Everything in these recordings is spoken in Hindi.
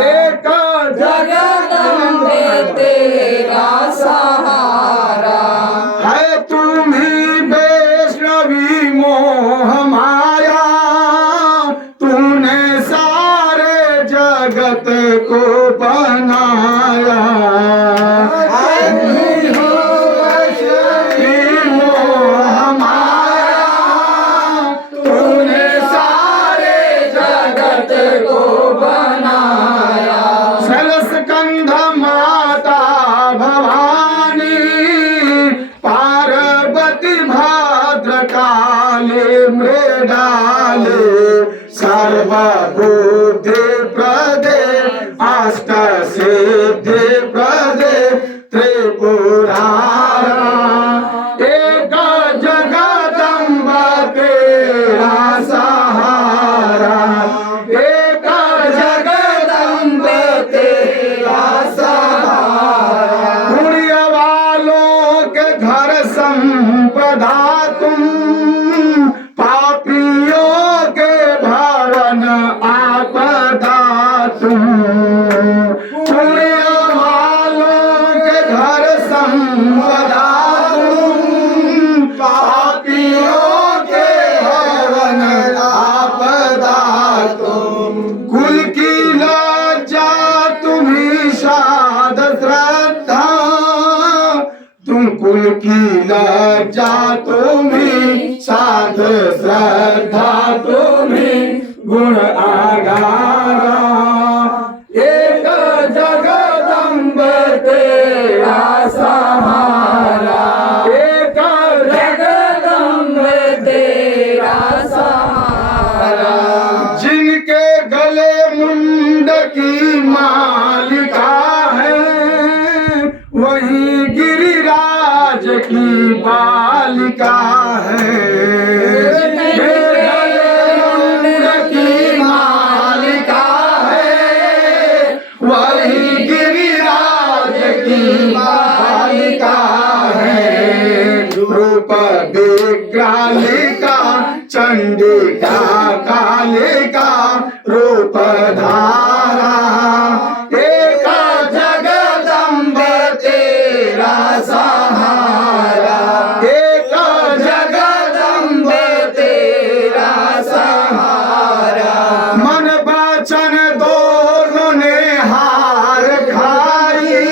एक जगदम्बे तेरा सहारा है, तुम्ही वैष्णवी मोह माया, तूने सारे जगत को बनाया। है तुम्ही वैष्णवी मोह माया, तूने सारे जगत को बनाया। सरस्कंध माता भवानी, पार्वती भद्रकाली मृडाली, सर्वबुद्धि प्रदे अष्ट सिद्धि प्रदे त्रिपुरारा। एक जगदम्ब तेरा सहारा, एक जगदम्ब तेरा सहारा। पुण्य वालों के घर संपदा तुम, पापियों के भवन आपदा तुम। पुण्य वालों के घर संपदा तुम, पापियों के भवन आपदा तुम। कुल की लज्जा तुम्ही साध श्रद्धा, तुम कुल की लज्जा तुम्ही साध श्रद्धा, तुम्ही गुण आगारा। एक जगदम्ब तेरा सहारा, एक जगदम्ब तेरा सहारा। जिनके गले मुंड की मालिका है, वही गिरिराज की बालिका है। जिनके गले मुंड की मालिका है, वही गिरिराज की बालिका है। रूप विग्रालिका चंडिका कालिका रूप धारा। एक जगदम्ब तेरा सहारा, एक जगदम्ब तेरा सहारा। मन वचन दोनों ने हार खाई,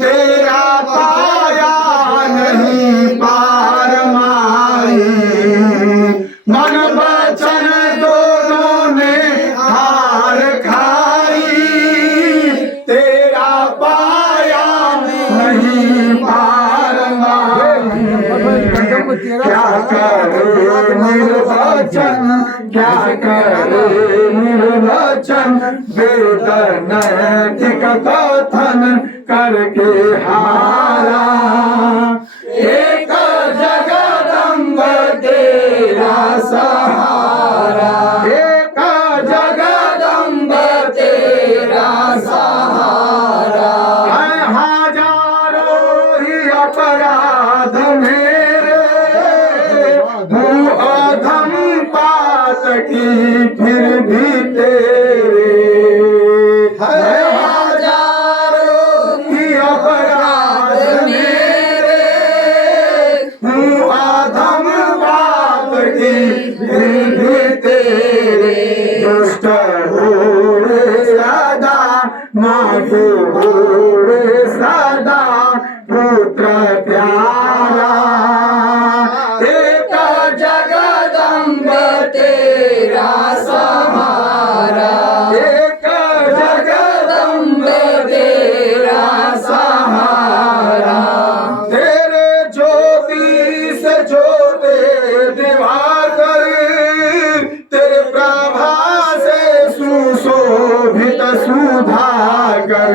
तेरा पाया नहीं पार माई। मन वचन दोनों ने हार खाई, तेरा पाया नहीं पार माई। क्या करे निर्वचन, क्या करे निर्वचन, वेद नैतिक कथन करके हारा। एक जगदम्ब तेरा सहारा, एक जगदम्ब तेरा सहारा। है हजारों ही अपराध मेरे, हूँ अधम पात की फिर भी तेरे। है हजारों ही अपराध मेरे, हूँ अधम पात की फिर भी तेरे। दुष्ट हो रे सदा, माधु हो रे सदा, पुत्र प्यारा। एक जगदम्ब तेरा सहारा, एक जगदम्ब तेरा सहारा। तेरे ज्योति से ज्योति दिवाकर, तेरे प्रभा से सुशोभित सुधाकर।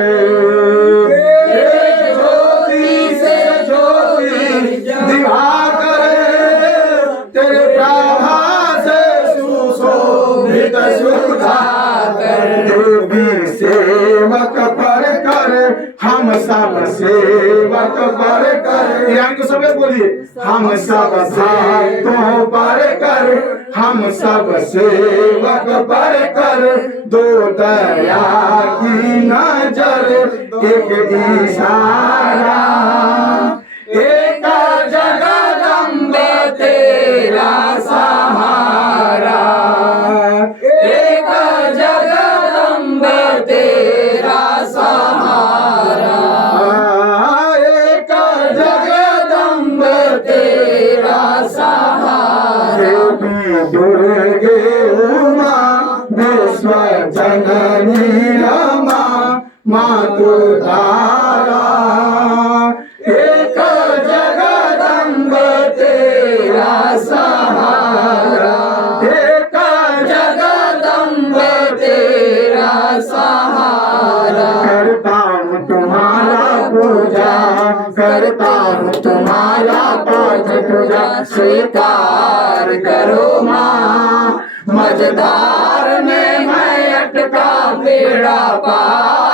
तेरे ज्योति से ज्योति दिवाकर, तेरे प्रभा से सुशोभित सुधाकर। देवी सेवक पर कर हम सब सेवक पर कर, ईरान के सब बोलिए, हम सब सेवकों पर कर, हम सब सेवक पर कर दो दया की नजर, एक इशारा, एक जगदम्बे तेरा सहारा, एक जगदम्बे तेरा सहारा, एक जगदम्बे तेरा सहारा। दुर्गे उमा विश्व जननी रमा मातु तारा, एक जगदम्बे तेरा सहारा, एक जगदम्बे तेरा सहारा। करता हूँ तुम्हारा पूजा, करता हूँ तुम्हारा पाठ पूजा, स्वीकार करो माँ, मझधार में मैं अटका बेड़ा पार